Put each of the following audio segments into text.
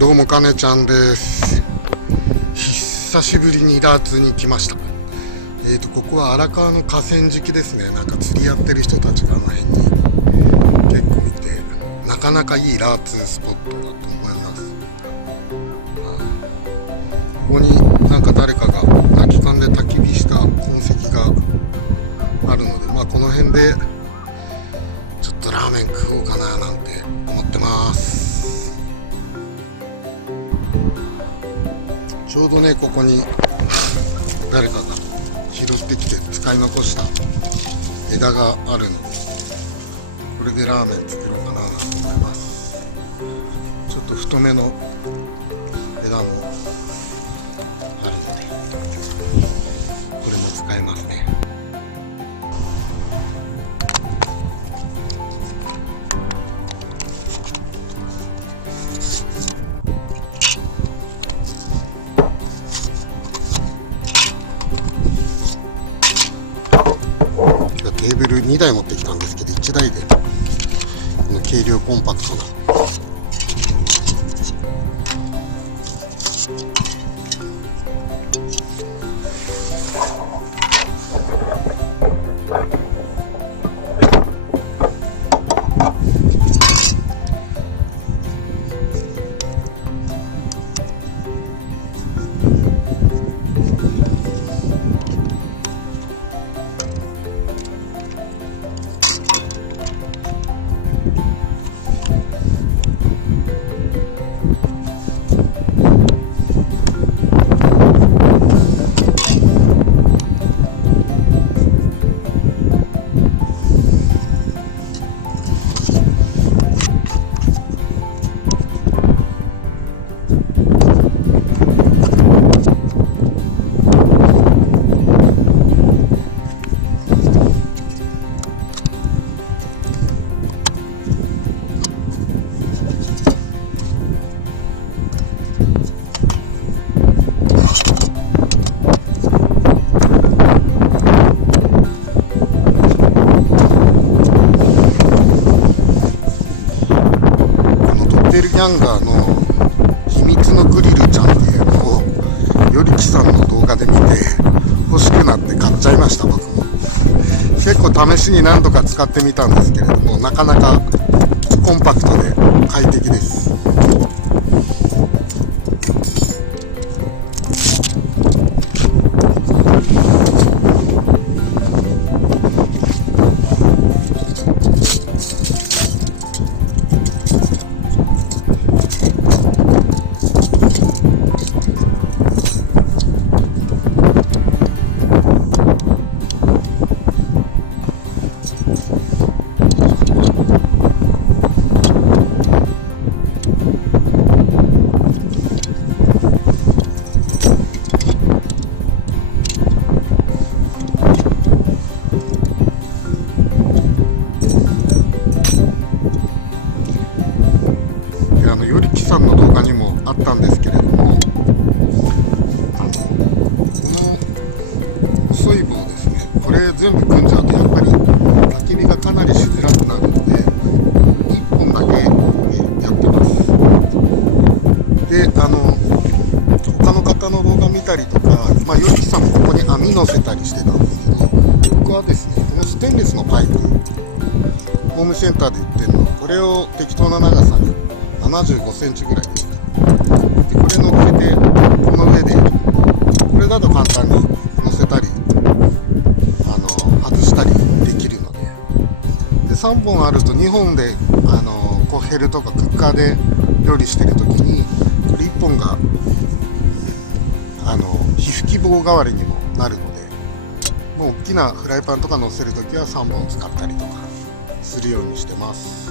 どうもかねちゃんです。久しぶりにダーツに来ました。ここは荒川の河川敷ですね。なんか釣りやってる人たちがあの辺に結構いて、なかなかいいダーツスポットだと思います。ここになんか誰かが空き缶で焚き火した痕跡があるので、この辺でちょっとラーメン食おうかななんて思ってます。ちょうどね、ここに誰かが拾ってきて使い残した枝があるので、これでラーメン作ろうかなと思います。ちょっと太めの枝もあるので、これも使えますね。テーブル2台持ってきたんですけど、1台でこの軽量コンパクトなギャンガーの秘密のグリルちゃんっていうのをよりきさんの動画で見て欲しくなって買っちゃいました。僕も結構試しに何度か使ってみたんですけれども、なかなかコンパクトで快適です。よりきさんの動画にもあったんですけれども、この細い棒ですね、これ全部組んじゃうとやっぱり焚き火がかなりしづらくなるので1本だけやってます。で、他の方の動画見たりとか、よりきさんもここに網乗せたりしてたんですけど、僕はですね、このステンレスのパイプ、ホームセンターで売ってるの、これを適当な長さに75センチぐらいですね。で、これ乗っけて、この上で、これだと簡単に乗せたり、外したりできるので、3本あると2本で、コッヘルとかクッカーで料理してるときに、これ1本が、火吹き棒代わりにもなるので、もう大きなフライパンとか乗せるときは3本使ったりとかするようにしてます。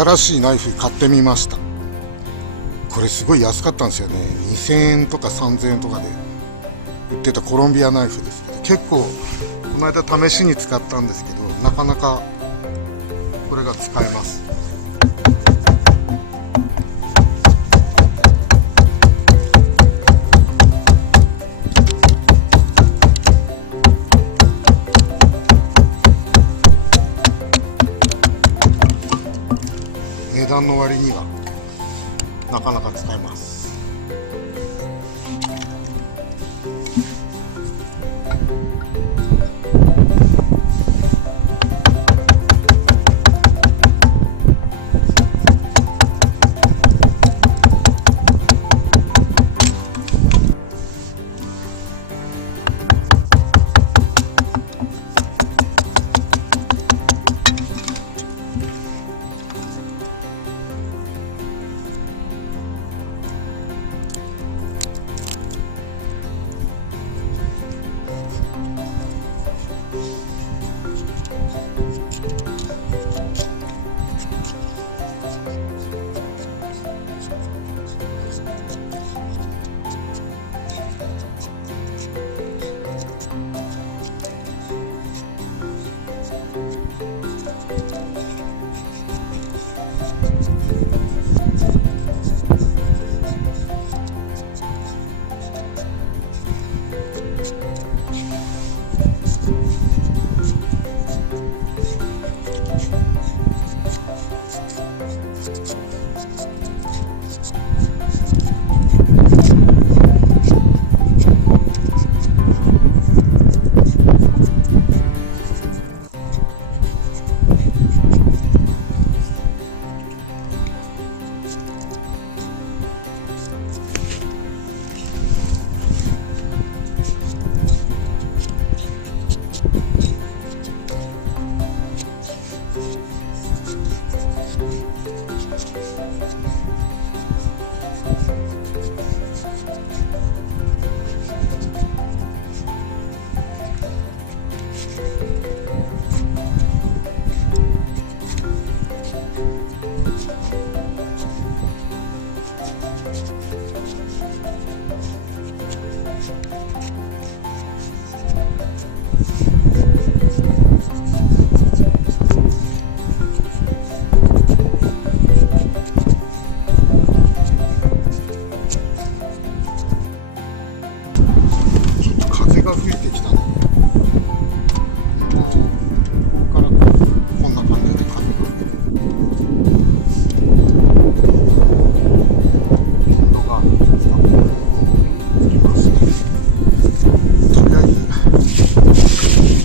新しいナイフ買ってみました。これすごい安かったんですよね。2000円とか3000円とかで売ってたコロンビアナイフですけど、結構この間試しに使ったんですけど、なかなかこれが使えます。値段の割にはなかなか使えます。風が吹いてきたので、ここからこんな感じで風が吹いて温度が吹きますね。とりあえず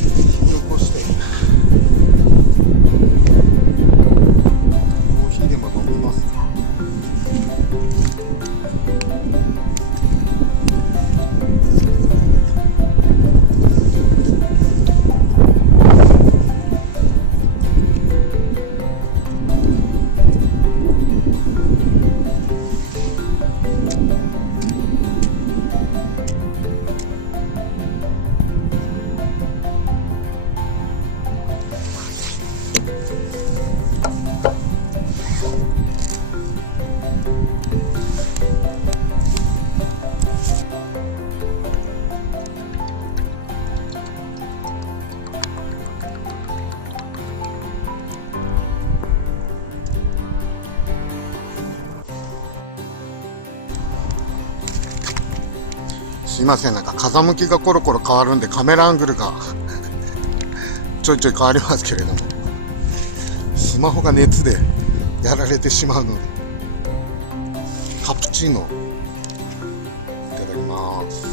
火起こしてコーヒーでも飲みますか。すいません、なんか風向きがコロコロ変わるんでカメラアングルがちょいちょい変わりますけれども、スマホが熱でやられてしまうので、カプチーノいただきます。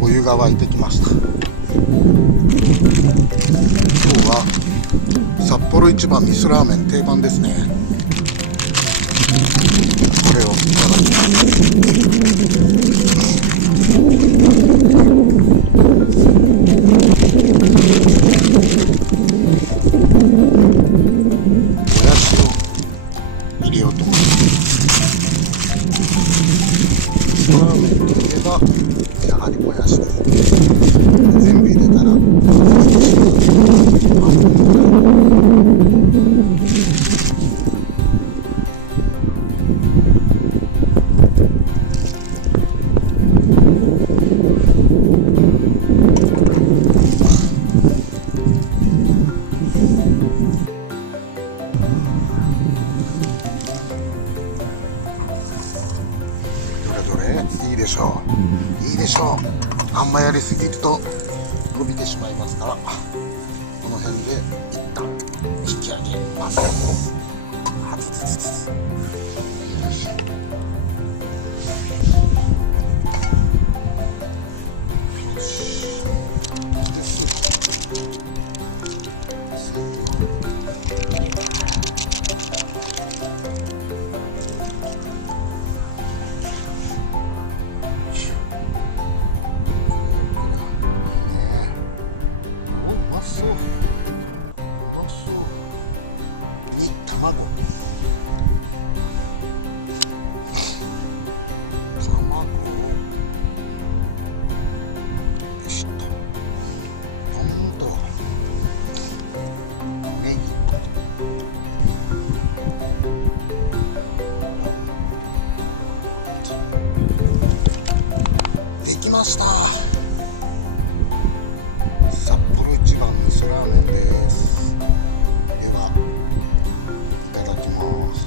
お湯が沸いてきました。今日は札幌一番味噌ラーメン定番ですね。これをいただきます。もやしを入れようと思います。味噌ラーメンといえばやはりもやしです。全部入れたらいいでしょう。いいでしょう。あんまやりすぎると伸びてしまいますから、この辺で一旦引き上げます。できました。札幌一番味噌ラーメンです。ではいただきます。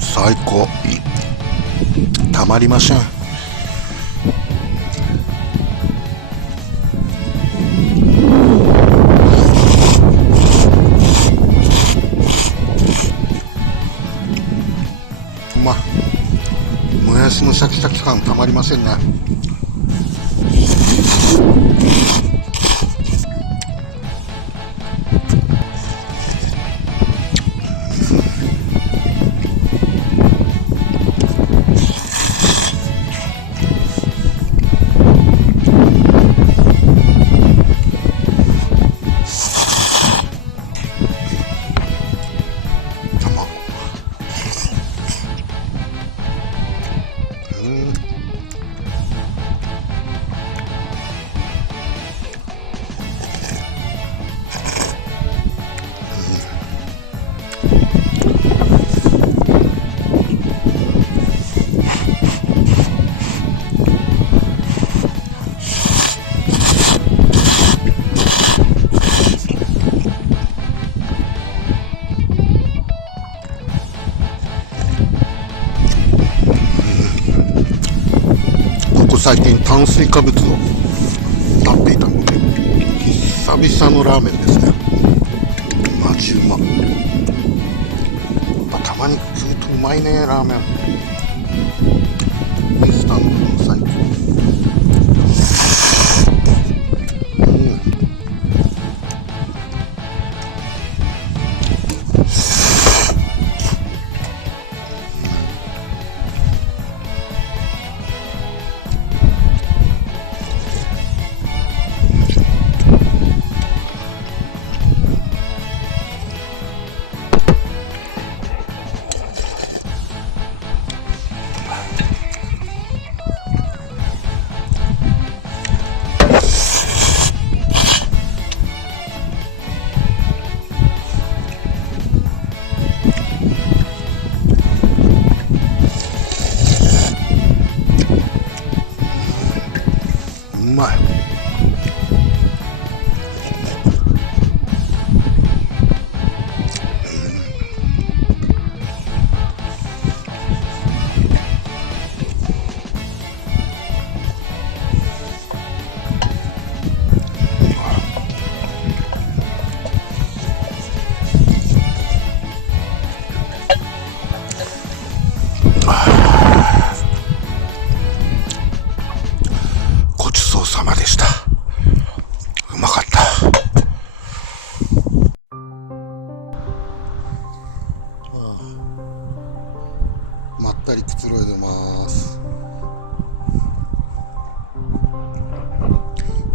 最高。たまりません。もやしのシャキシャキ感たまりませんね。最近炭水化物を食っていたので久々のラーメンですね。マジうま。玉肉つゆとうまいね、ラーメン。インスタントの最高。うまい。ごちそうさまでした。うまかった。まったりくつろいでます。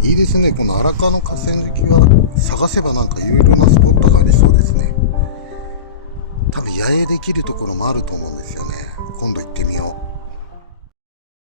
いいですね、この荒川の河川敷は探せばなんかいろいろなスポットがありそうですね。多分野営できるところもあると思うんですよね。今度行って